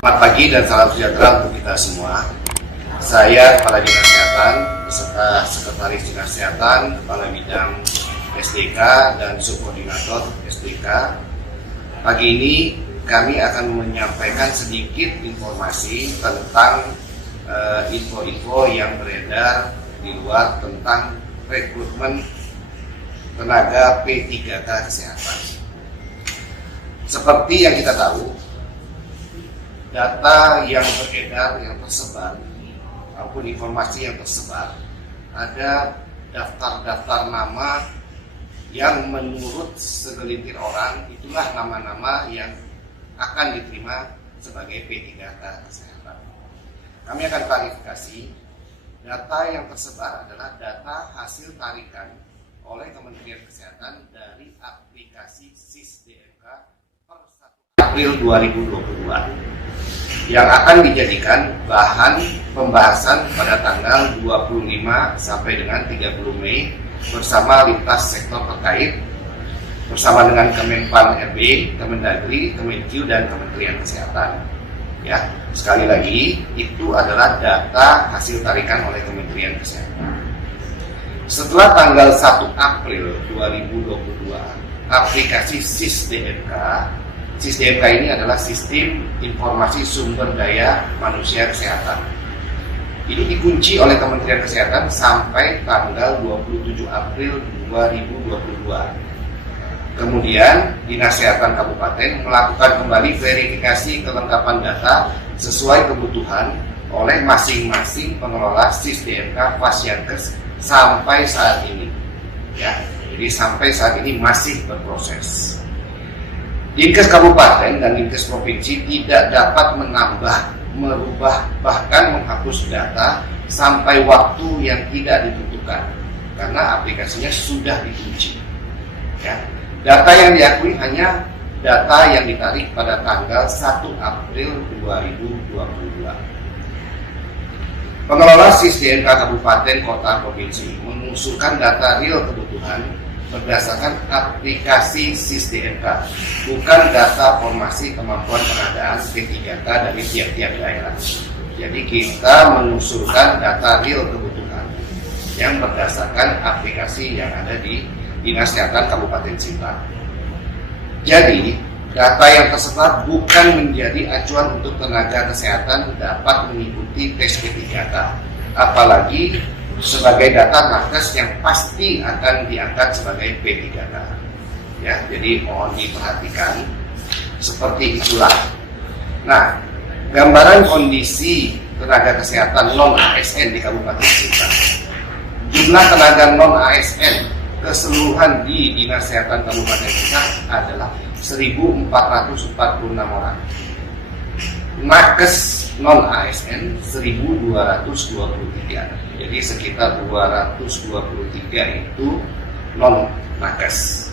Selamat pagi dan salam sejahtera untuk kita semua. Saya Kepala Dinas Kesehatan beserta Sekretaris Dinas Kesehatan, Kepala Bidang SDK dan Subkoordinator SDK. Pagi ini kami akan menyampaikan sedikit informasi tentang info-info yang beredar di luar tentang rekrutmen tenaga P3K kesehatan. Seperti yang kita tahu, data yang beredar, yang tersebar, maupun informasi yang tersebar, ada daftar-daftar nama yang menurut segelintir orang itulah nama-nama yang akan diterima sebagai P3K kesehatan. Kami akan klarifikasi, data yang tersebar adalah data hasil tarikan oleh Kementerian Kesehatan dari aplikasi SIS-DMK per 1 April 2022 yang akan dijadikan bahan pembahasan pada tanggal 25 sampai dengan 30 Mei bersama lintas sektor terkait bersama dengan Kemenpan RB, Kemendagri, Kemenkyu dan Kementerian Kesehatan. Ya, sekali lagi itu adalah data hasil tarikan oleh Kementerian Kesehatan. Setelah tanggal 1 April 2022, aplikasi SIS-DMK ini adalah Sistem Informasi Sumber Daya Manusia Kesehatan. Ini dikunci oleh Kementerian Kesehatan sampai tanggal 27 April 2022. Kemudian Dinas Kesehatan Kabupaten melakukan kembali verifikasi kelengkapan data sesuai kebutuhan oleh masing-masing pengelola SIS-DMK Pasyankes sampai saat ini. Ya, jadi sampai saat ini masih berproses. Dinkes Kabupaten dan Dinkes Provinsi tidak dapat menambah, merubah, bahkan menghapus data sampai waktu yang tidak ditentukan karena aplikasinya sudah dikunci. Ya. Data yang diakui hanya data yang ditarik pada tanggal 1 April 2022. Pengelola SIS-DMK Kabupaten Kota Provinsi mengusulkan data real kebutuhan berdasarkan aplikasi SIS-DMK, bukan data formasi kemampuan pengadaan P3K dari tiap-tiap daerah. Jadi kita mengusulkan data real kebutuhan yang berdasarkan aplikasi yang ada di Dinas Kesehatan Kabupaten Sintang. Jadi data yang tersebar bukan menjadi acuan untuk tenaga kesehatan dapat mengikuti tes P3K, apalagi sebagai data nakes yang pasti akan diangkat sebagai P3K. Ya, jadi mohon diperhatikan seperti itulah. Nah, gambaran kondisi tenaga kesehatan non ASN di Kabupaten Sintang. Jumlah tenaga non ASN keseluruhan di Dinas Kesehatan Kabupaten Sintang adalah 1.446 orang. Nakes non ASN 1.223. Jadi sekitar 223 itu non nakes.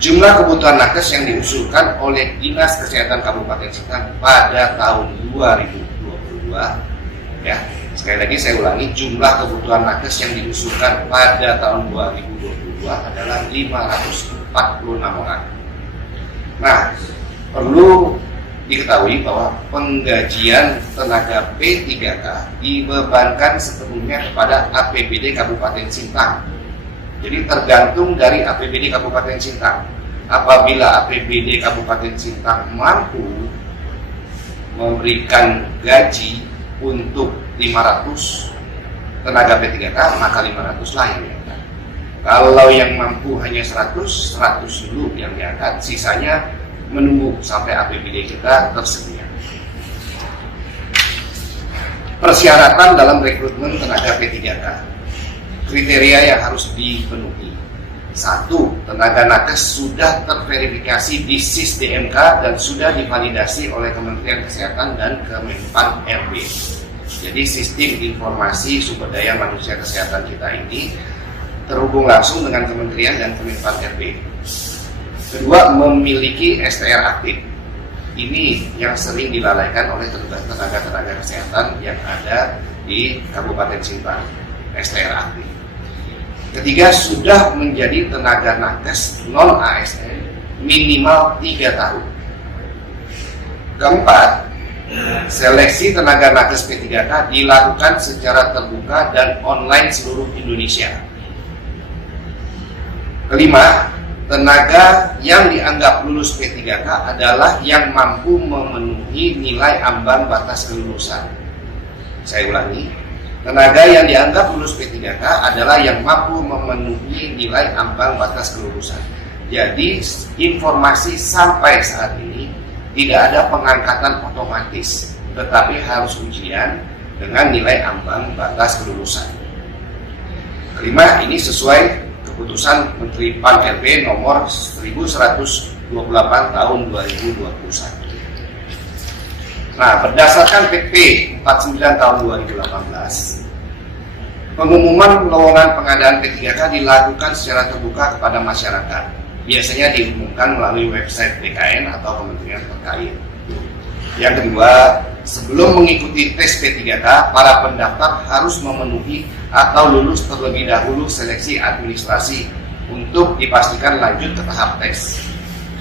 Jumlah kebutuhan nakes yang diusulkan oleh Dinas Kesehatan Kabupaten Sintang pada tahun 2022, ya, sekali lagi saya ulangi, jumlah kebutuhan nakes yang diusulkan pada tahun 2022 adalah 546 orang. Nah, perlu diketahui bahwa penggajian tenaga P3K dibebankan sepenuhnya kepada APBD Kabupaten Sintang. Jadi tergantung dari APBD Kabupaten Sintang. Apabila APBD Kabupaten Sintang mampu memberikan gaji untuk 500 tenaga P3K, maka 500 lah yang diangkat. Kalau yang mampu hanya 100 dulu yang diangkat, sisanya menunggu sampai APBD kita tersedia. Persyaratan dalam rekrutmen tenaga P3K. Kriteria yang harus dipenuhi. 1. Tenaga nakes sudah terverifikasi di SIS-DMK dan sudah divalidasi oleh Kementerian Kesehatan dan Kemenpan RB. Jadi sistem informasi sumber daya manusia kesehatan kita ini terhubung langsung dengan Kementerian dan Kemenpan RB. Kedua, memiliki STR aktif. Ini yang sering dilalaikan oleh tenaga-tenaga kesehatan yang ada di Kabupaten Sintang, STR aktif. Ketiga, sudah menjadi tenaga nakes non-ASN minimal 3 tahun. Keempat, Seleksi tenaga nakes P3K dilakukan secara terbuka dan online seluruh Indonesia. Kelima, tenaga yang dianggap lulus P3K adalah yang mampu memenuhi nilai ambang batas kelulusan. Saya ulangi, tenaga yang dianggap lulus P3K adalah yang mampu memenuhi nilai ambang batas kelulusan. Jadi, informasi sampai saat ini tidak ada pengangkatan otomatis, tetapi harus ujian dengan nilai ambang batas kelulusan. Kelima, ini sesuai keputusan Menteri PAN RB nomor 1128 tahun 2021. Nah, berdasarkan PP 49 tahun 2018, pengumuman lowongan pengadaan P3K dilakukan secara terbuka kepada masyarakat. Biasanya diumumkan melalui website BKN atau kementerian terkait. Yang kedua, sebelum mengikuti tes P3K, para pendaftar harus memenuhi atau lulus terlebih dahulu seleksi administrasi untuk dipastikan lanjut ke tahap tes.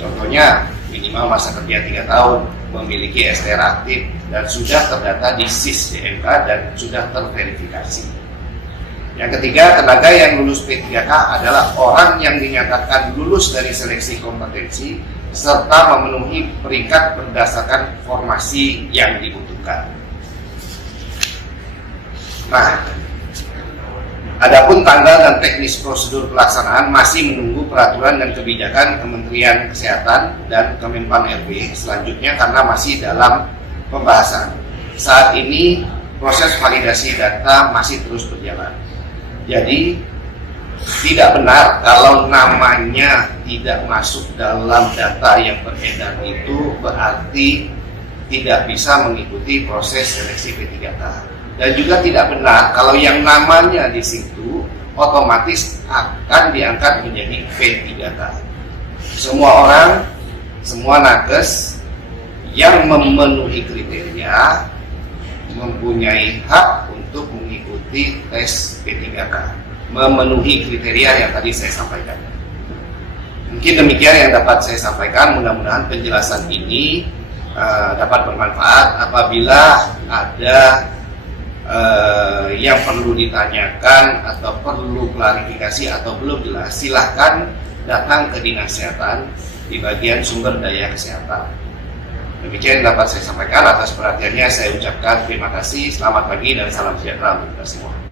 Contohnya, minimal masa kerja 3 tahun, memiliki STR aktif, dan sudah terdata di SIS DMK dan sudah terverifikasi. Yang ketiga, tenaga yang lulus P3K adalah orang yang dinyatakan lulus dari seleksi kompetensi serta memenuhi peringkat berdasarkan formasi yang dibutuhkan. Nah, adapun tanggal dan teknis prosedur pelaksanaan masih menunggu peraturan dan kebijakan Kementerian Kesehatan dan Kemenpan RB selanjutnya karena masih dalam pembahasan. Saat ini proses validasi data masih terus berjalan. Jadi tidak benar kalau namanya tidak masuk dalam data yang beredar itu berarti tidak bisa mengikuti proses seleksi P3K. Dan juga tidak benar kalau yang namanya di situ otomatis akan diangkat menjadi P3K. Semua orang, semua nakes yang memenuhi kriteria mempunyai hak untuk mengikuti tes P3K, memenuhi kriteria yang tadi saya sampaikan. Mungkin demikian yang dapat saya sampaikan. Mudah-mudahan penjelasan ini dapat bermanfaat. Apabila ada yang perlu ditanyakan atau perlu klarifikasi atau belum jelas, silahkan datang ke Dinas Kesehatan di bagian sumber daya kesehatan. Demikian dapat saya sampaikan. Atas perhatiannya saya ucapkan terima kasih, selamat pagi dan salam sejahtera untuk kita semua.